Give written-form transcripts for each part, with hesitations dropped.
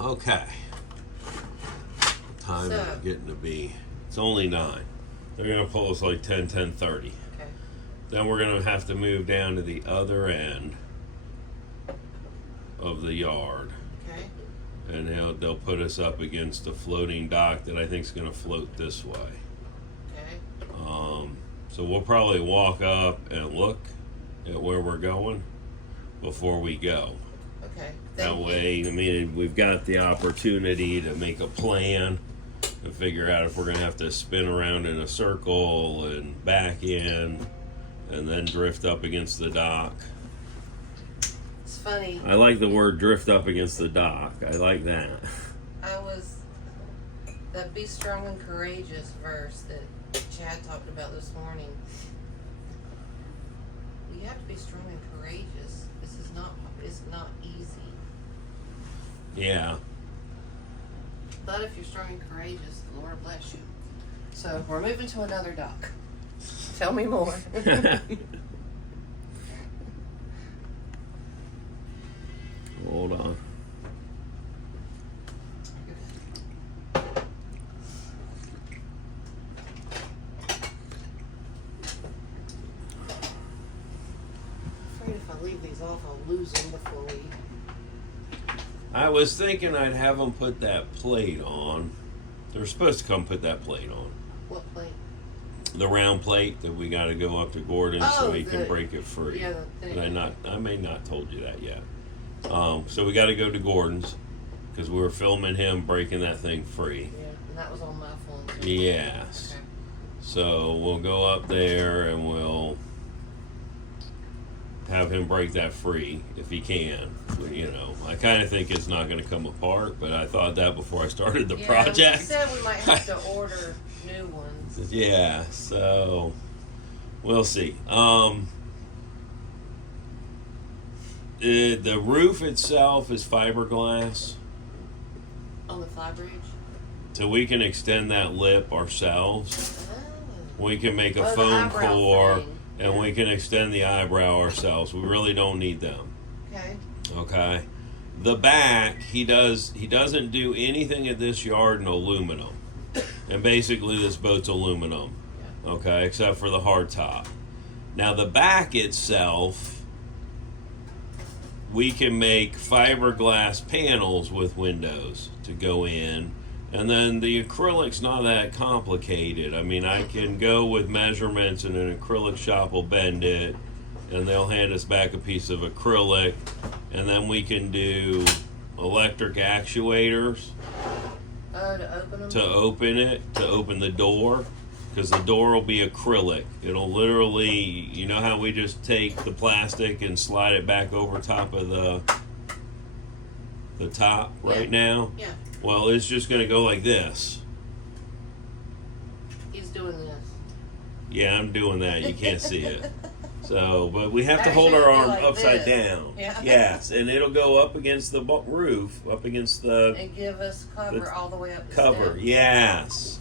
Okay. What time is it getting to be? It's only 9. They're going to pull us like 10:30. Okay. Then we're going to have to move down to the other end of the yard. Okay. And they'll put us up against a floating dock that I think is going to float this way. Okay. So we'll probably walk up and look at where we're going before we go. Okay. That way, I mean, we've got the opportunity to make a plan and figure out if we're going to have to spin around in a circle and back in and then drift up against the dock. It's funny. I like the word drift up against the dock. I like that. That be strong and courageous verse that Chad talked about this morning. You have to be strong and courageous. It's not easy. Yeah. But if you're strong and courageous, the Lord bless you. So we're moving to another dock. Tell me more. Hold on. Afraid if I leave these off, I'll lose them before we. I was thinking I'd have them put that plate on. They're supposed to come put that plate on. What plate? The round plate that we got to go up to Gordon so he can break it free. Yeah, the thing. I may not told you that yet. So we got to go to Gordon's because we were filming him breaking that thing free. Yeah, and that was on my phone too. Yes. Okay. So we'll go up there and we'll have him break that free if he can. You know, I kind of think it's not going to come apart, but I thought that before I started the project. We said we might have to order new ones. Yeah, so we'll see. The roof itself is fiberglass, On the fly bridge? so we can extend that lip ourselves. Oh. We can make a The foam eyebrow core, thing. and Yeah. we can extend the eyebrow ourselves. We really don't need them. Okay. Okay. The back, he doesn't do anything at this yard in aluminum. And basically this boat's aluminum. Yeah. Okay, except for the hard top. Now the back itself, we can make fiberglass panels with windows to go in. And then the acrylic's not that complicated. I mean, I can go with measurements and an acrylic shop will bend it. And they'll hand us back a piece of acrylic. And then we can do electric actuators To open them? to open it, to open the door. Because the door will be acrylic. It'll literally, you know how we just take the plastic and slide it back over top of the top right now? Yeah. Well, it's just going to go like this. He's doing this. Yeah, I'm doing that. You can't see it. So, but we have to hold Actually, our it'll arm be like upside this. down. Yeah. Yes, and it'll go up against the roof, up against the And give us cover The all the way up the cover. steps. Yes.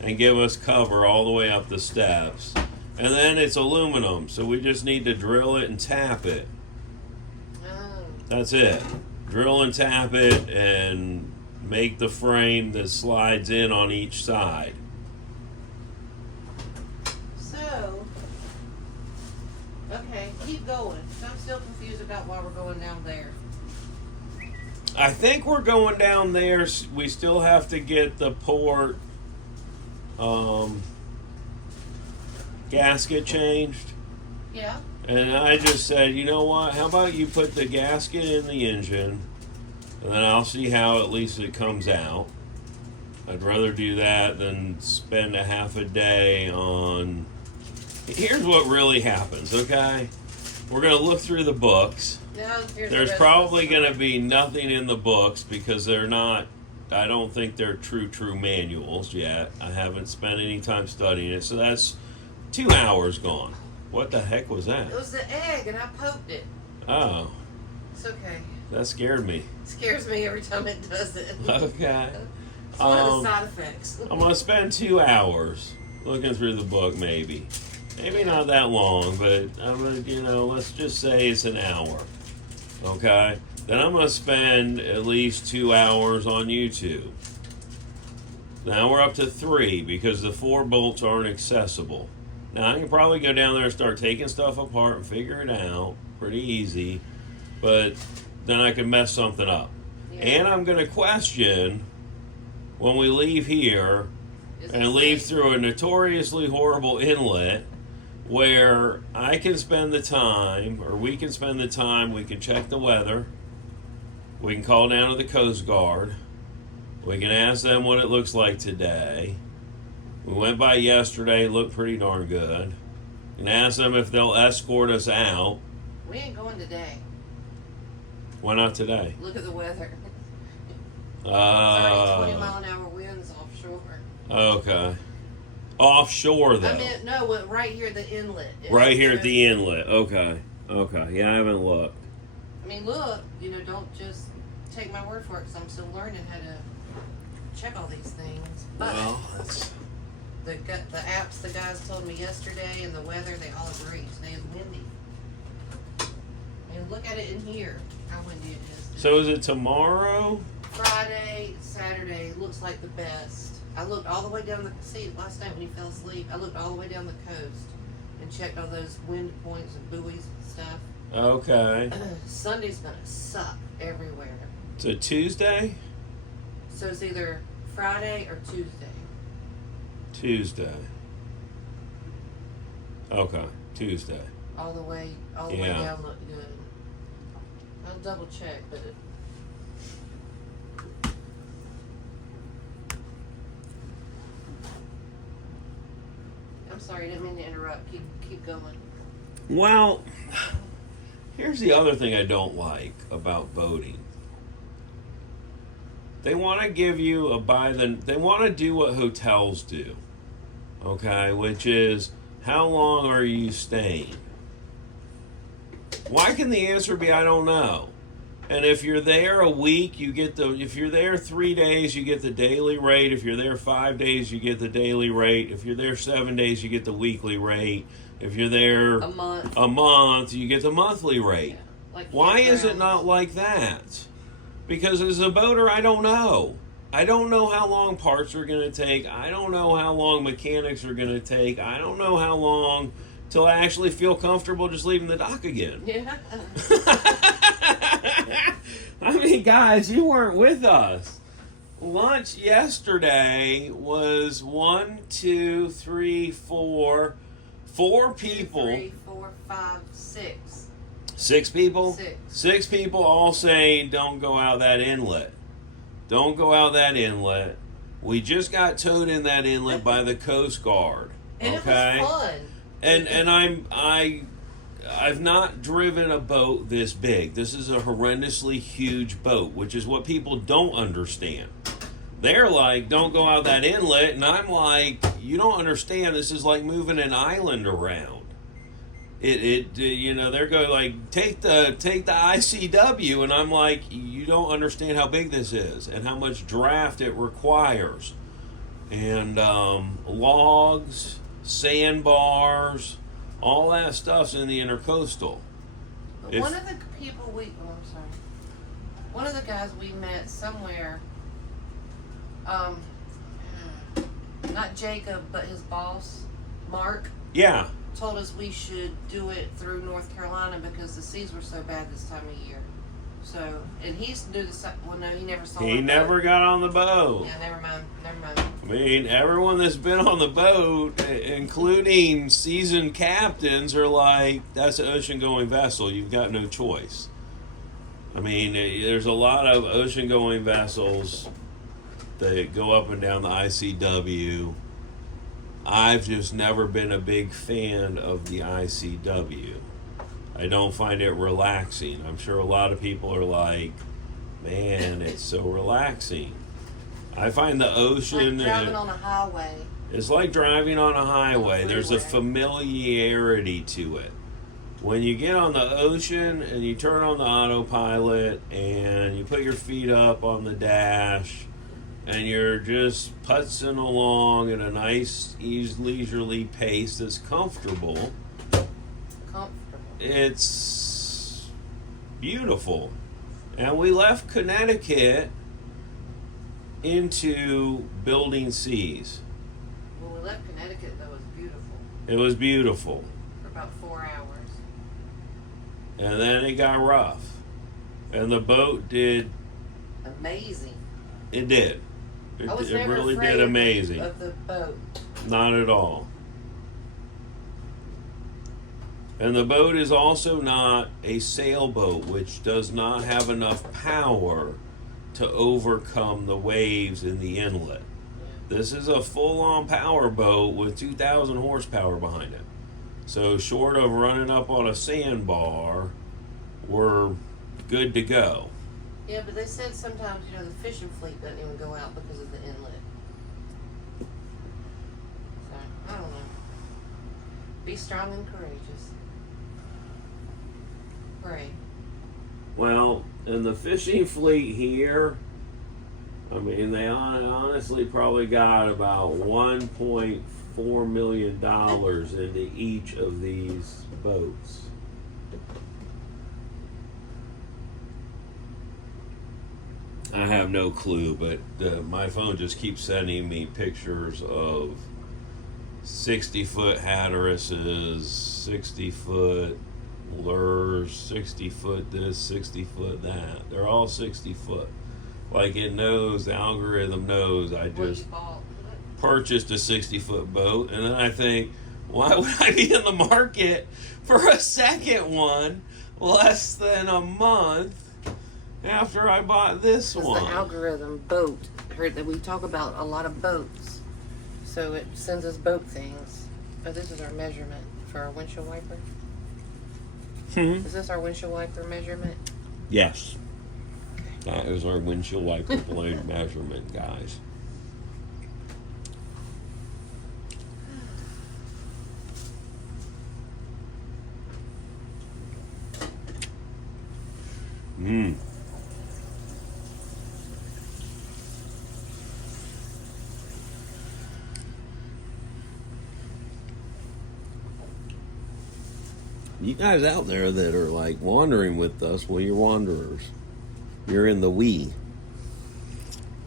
And give us cover all the way up the steps. And then it's aluminum, so we just need to drill it and tap it. Oh. That's it. Drill and tap it and make the frame that slides in on each side. So, okay, keep going. I'm still confused about why we're going down there. I think we're going down there. We still have to get the port gasket changed. Yeah. And I just said, you know what? How about you put the gasket in the engine, and then I'll see how at least it comes out. I'd rather do that than spend a half a day on. Here's what really happens, okay? We're going to look through the books. Now, here's There's the probably going to be nothing in the books because they're not, I don't think they're true manuals yet. I haven't spent any time studying it. So that's 2 hours gone. What the heck was that? It was the egg, and I poked it. Oh, It's okay. that scared me. It scares me every time it does it. Okay. It's one of the side effects. I'm going to spend 2 hours looking through the book, maybe. Maybe not that long, but I'm gonna, let's just say it's an hour. Okay? then I'm going to spend at least 2 hours on YouTube. Now we're up to 3 because the 4 bolts aren't accessible. Now I can probably go down there and start taking stuff apart and figure it out pretty easy, but then I could mess something up. Yeah. And I'm going to question when we leave here and leave through a notoriously horrible inlet where I can spend the time, or we can spend the time, we can check the weather, we can call down to the Coast Guard, we can ask them what it looks like today. We went by yesterday, it looked pretty darn good. And ask them if they'll escort us out. We ain't going today. Why not today? Look at the weather. It's already 20-mile-an-hour winds offshore. Okay. Offshore, though? I mean, no, right here at the inlet. Right here at the inlet. Okay. Okay. Yeah, I haven't looked. I mean, look, don't just take my word for it, because I'm still learning how to check all these things. But well, that's... The apps the guys told me yesterday and the weather, they all agree. Today is windy. And look at it in here, how windy it is today. So is it tomorrow? Friday, Saturday, looks like the best. I looked all the way down last night when you fell asleep, I looked all the way down the coast and checked all those wind points and buoys and stuff. Okay. Sunday's gonna suck everywhere. So Tuesday? So it's either Friday or Tuesday. Tuesday. Okay, Tuesday. All the way down looked good. I'll double check, but I'm sorry, I didn't mean to interrupt. Keep going. Well, here's the other thing I don't like about boating. They want to give you they want to do what hotels do, okay, which is, how long are you staying? Why can the answer be, I don't know? And if you're there a week, if you're there 3 days, you get the daily rate. If you're there 5 days, you get the daily rate. If you're there 7 days, you get the weekly rate. If you're there a month, you get the monthly rate. Yeah, why is it not like that? Because as a boater, I don't know. I don't know how long parts are going to take. I don't know how long mechanics are going to take. I don't know how long till I actually feel comfortable just leaving the dock again. Yeah. I mean, guys, you weren't with us. Lunch yesterday was 4 people. 2, 3, 4, 5, 6. 6 people? 6 people all saying don't go out that inlet. Don't go out that inlet. We just got towed in that inlet by the Coast Guard. And okay? It was fun. And I've not driven a boat this big. This is a horrendously huge boat, which is what people don't understand. They're like, don't go out that inlet, and I'm like, you don't understand. This is like moving an island around. They're going like, take the ICW, and I'm like, you don't understand how big this is and how much draft it requires, and logs, sandbars, all that stuff's in the intercoastal. One of the guys we met somewhere, not Jacob, but his boss, Mark. Yeah. Told us we should do it through North Carolina because the seas were so bad this time of year. So, and he's new to, well, no, he never saw it. He never got on the boat. Yeah, never mind. I mean, everyone that's been on the boat, including seasoned captains, are like, that's an ocean-going vessel. You've got no choice. I mean, there's a lot of ocean-going vessels that go up and down the ICW. I've just never been a big fan of the ICW. I don't find it relaxing. I'm sure a lot of people are like, man, it's so relaxing. I find the ocean... It's like driving on a highway. It's like driving on a highway. There's a familiarity to it. When you get on the ocean and you turn on the autopilot and you put your feet up on the dash and you're just putzing along at a nice, leisurely pace that's comfortable. It's beautiful. And we left Connecticut into building C's. When we left Connecticut, though, it was beautiful. It was beautiful. For about 4 hours. And then it got rough. And the boat did. Amazing. It did. It never really afraid did amazing. of the boat. Not at all. And the boat is also not a sailboat, which does not have enough power to overcome the waves in the inlet. This is a full-on power boat with 2,000 horsepower behind it. So short of running up on a sandbar, we're good to go. Yeah, but they said sometimes, the fishing fleet doesn't even go out because of the inlet. So, I don't know. Be strong and courageous. Pray. Well, in the fishing fleet here, I mean, they honestly probably got about $1.4 million into each of these boats. I have no clue, but my phone just keeps sending me pictures of 60-foot Hatterases, 60-foot lures, 60-foot this, 60-foot that. They're all 60-foot. Like it knows, the algorithm knows I just purchased a 60-foot boat, and then I think, why would I be in the market for a second one less than a month after I bought this one? The algorithm boat. Heard that we talk about a lot of boats, so it sends us boat things. Oh, this is our measurement for our windshield wiper. Is this our windshield wiper measurement? Yes. That is our windshield wiper blade measurement, guys. You guys out there that are like wandering with us, well, you're wanderers. You're in the we.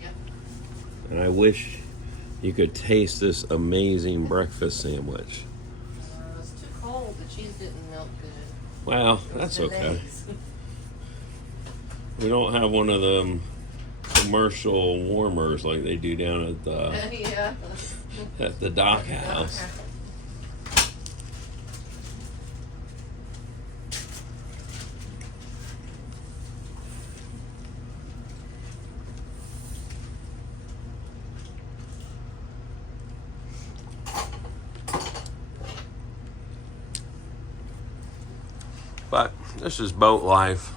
Yep. And I wish you could taste this amazing breakfast sandwich. It's too cold. The cheese didn't melt good. Well, that's okay. We don't have one of them commercial warmers like they do down at the Yeah. at the dock house. But this is boat life.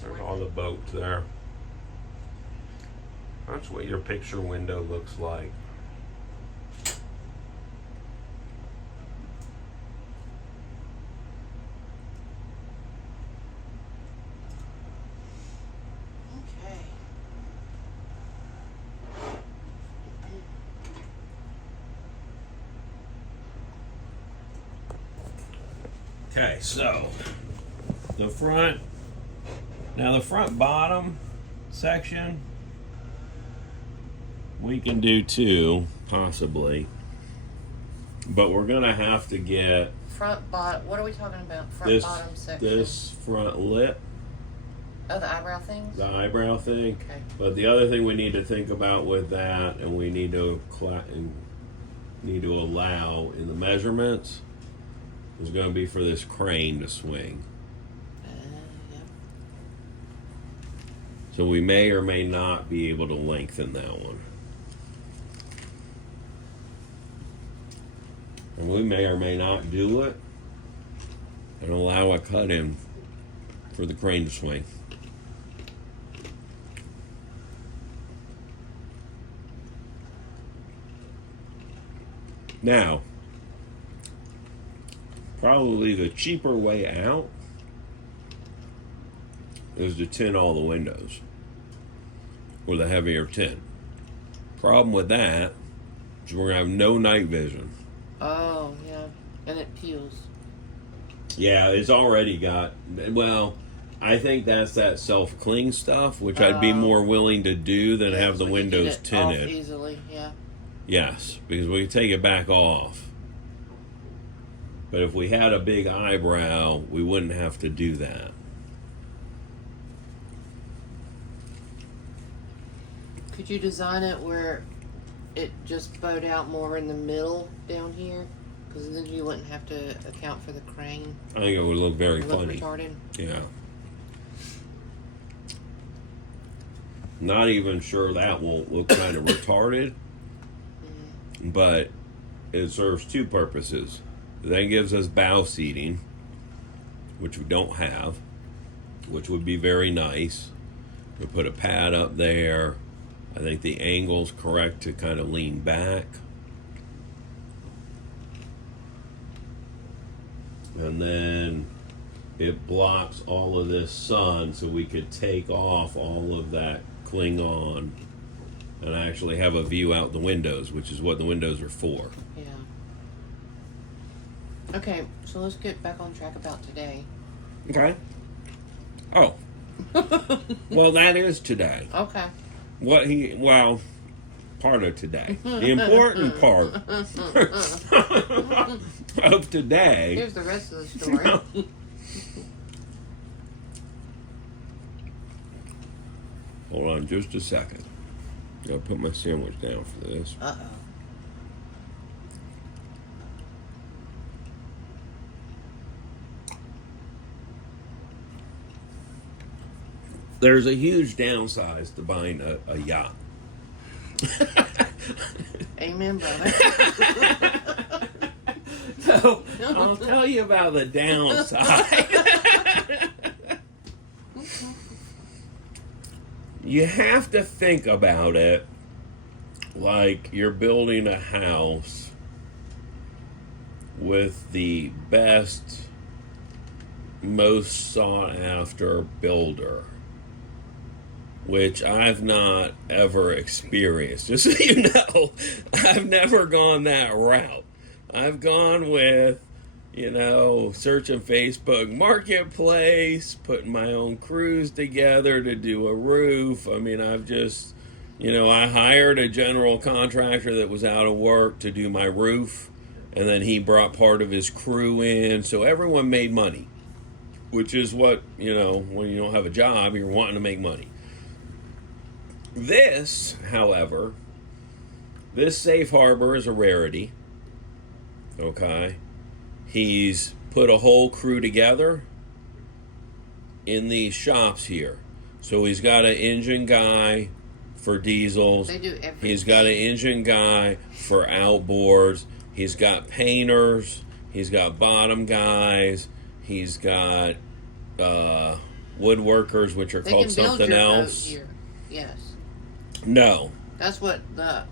There's all the boats there. That's what your picture window looks like. Okay. Okay, so the front bottom section we can do too, possibly, but we're gonna have to get Front, bottom. What are we talking about? Front, bottom section. this front lip, Oh, the eyebrow things? the eyebrow thing. Okay. But the other thing we need to think about with that, and we need to allow in the measurements, is going to be for this crane to swing. Yep. So we may or may not be able to lengthen that one. And we may or may not do it and allow a cut in for the crane to swing. Now, probably the cheaper way out is to tint all the windows with a heavier tint. Problem with that is we're going to have no night vision. Oh, yeah. And it peels. Yeah, it's already got. Well, I think that's that self-cling stuff, which I'd be more willing to do than have the windows tinted. Off easily, yeah. Yes, because we can take it back off. But if we had a big eyebrow, we wouldn't have to do that. Could you design it where it just bowed out more in the middle down here? Because then you wouldn't have to account for the crane. I think it would look very funny. Retarded. Yeah. Not even sure that won't look kind of retarded, but it serves two purposes. It then gives us bow seating, which we don't have, which would be very nice. We put a pad up there. I think the angle's correct to kind of lean back. And then it blocks all of this sun so we could take off all of that cling on and actually have a view out the windows, which is what the windows are for. Yeah. Okay, so let's get back on track about today. Okay. Oh. Well, that is today. Okay. Well, part of today. The important part of today. Here's the rest of the story. Hold on just a second. I'll put my sandwich down for this. Uh-oh. There's a huge downside to buying a yacht. Amen, brother. So, I'll tell you about the downside. You have to think about it like you're building a house with the best, most sought after builder, which I've not ever experienced. Just so you know, I've never gone that route. I've gone with, searching Facebook Marketplace, putting my own crews together to do a roof. I mean, I've just, I hired a general contractor that was out of work to do my roof, and then he brought part of his crew in, so everyone made money, which is what, when you don't have a job, you're wanting to make money. This, however, this safe harbor is a rarity, okay? He's put a whole crew together in these shops here. So he's got an engine guy for diesels. They do everything. He's got an engine guy for outboards. He's got painters. He's got bottom guys. He's got woodworkers, which are called something else. Here. Yes. No. That's what the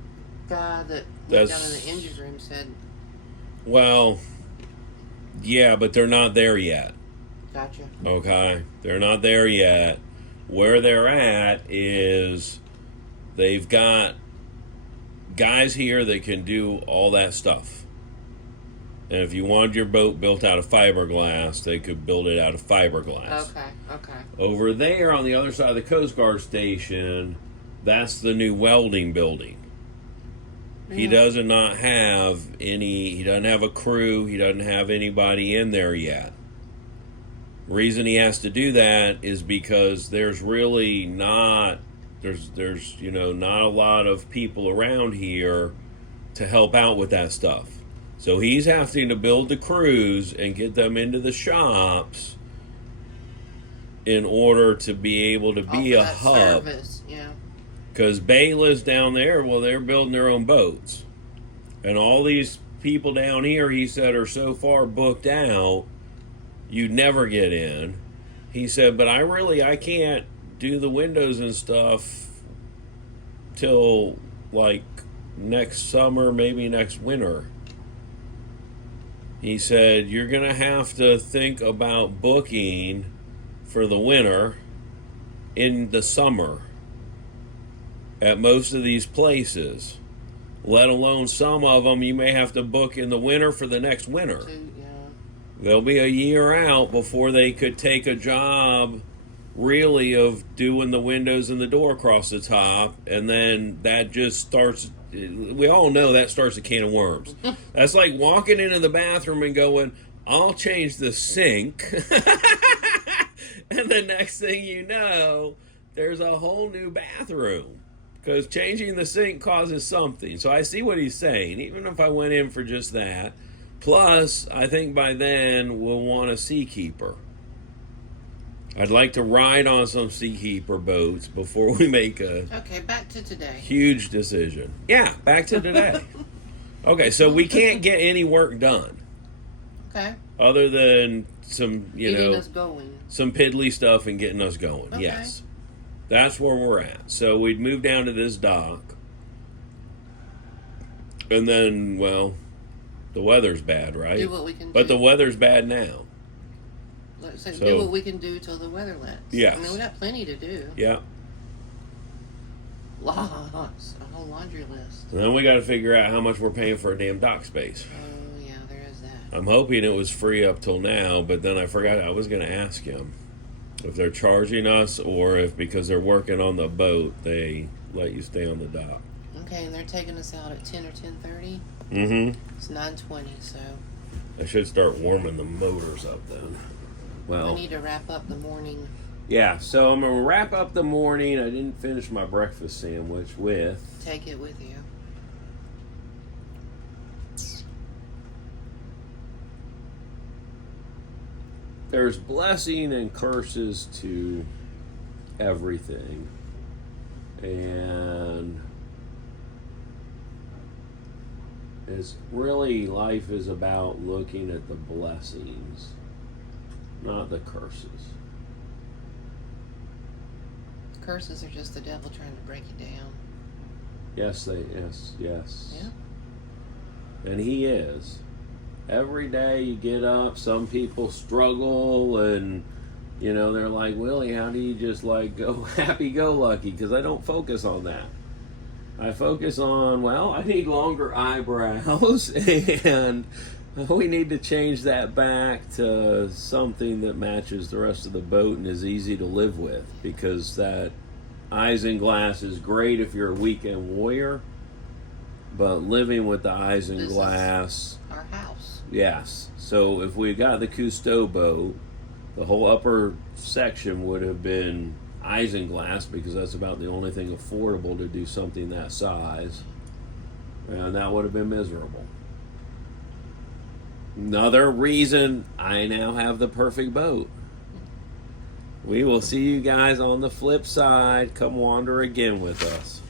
guy that went down in the engine room said. Well, yeah, but they're not there yet. Gotcha. Okay? They're not there yet. Where they're at is they've got guys here that can do all that stuff. And if you wanted your boat built out of fiberglass, they could build it out of fiberglass. Okay. Over there on the other side of the Coast Guard station, that's the new welding building. Yeah. He does not have he doesn't have a crew, he doesn't have anybody in there yet. Reason he has to do that is because there's really not not a lot of people around here to help out with that stuff. So he's having to build the crews and get them into the shops in order to be able to be a hub. Service, yeah. Because Bayla's down there, well, they're building their own boats. And all these people down here, he said, are so far booked out, you'd never get in. He said, but I can't do the windows and stuff till like next summer, maybe next winter. He said, you're going to have to think about booking for the winter in the summer at most of these places, let alone some of them you may have to book in the winter for the next winter. Yeah. They'll be a year out before they could take a job really of doing the windows and the door across the top, and then that just starts, we all know that starts a can of worms. That's like walking into the bathroom and going, I'll change the sink. And the next thing you know, there's a whole new bathroom. Because changing the sink causes something. So I see what he's saying, even if I went in for just that. Plus, I think by then we'll want a seakeeper. I'd like to ride on some seakeeper boats before we make a Okay, back to today. huge decision. Yeah, back to today. Okay, so we can't get any work done. Okay. Other than some, Getting us going. some piddly stuff and getting us going. Okay. Yes. That's where we're at. So we'd move down to this dock. And then, well, the weather's bad, right? Do what we can do. But the weather's bad now. So So- do what we can do till the weather lets. Yes. I mean, we got plenty to do. Yeah. Lots. A whole laundry list. And then we got to figure out how much we're paying for a damn dock space. Oh, yeah, there is that. I'm hoping it was free up till now, but then I forgot I was going to ask him if they're charging us or if because they're working on the boat, they let you stay on the dock. Okay, and they're taking us out at 10 or 10:30. Mm-hmm. It's 9:20, so I should start warming the motors up then. Well, we need to wrap up the morning. yeah, so I'm going to wrap up the morning. I didn't finish my breakfast sandwich with... Take it with you. There's blessing and curses to everything. And it's really, life is about looking at the blessings, not the curses. Curses are just the devil trying to break you down. Yes. Yeah. And he is. Every day you get up, some people struggle and, they're like, Willie, how do you just go happy-go-lucky? Because I don't focus on that. I focus on, I need longer eyebrows and we need to change that back to something that matches the rest of the boat and is easy to live with, because that isinglass is great if you're a weekend warrior, but living with the isinglass, our house. Yes. So if we got the Cousteau boat, the whole upper section would have been isinglass, because that's about the only thing affordable to do something that size, and that would have been miserable. Another reason I now have the perfect boat. We will see you guys on the flip side. Come wander again with us.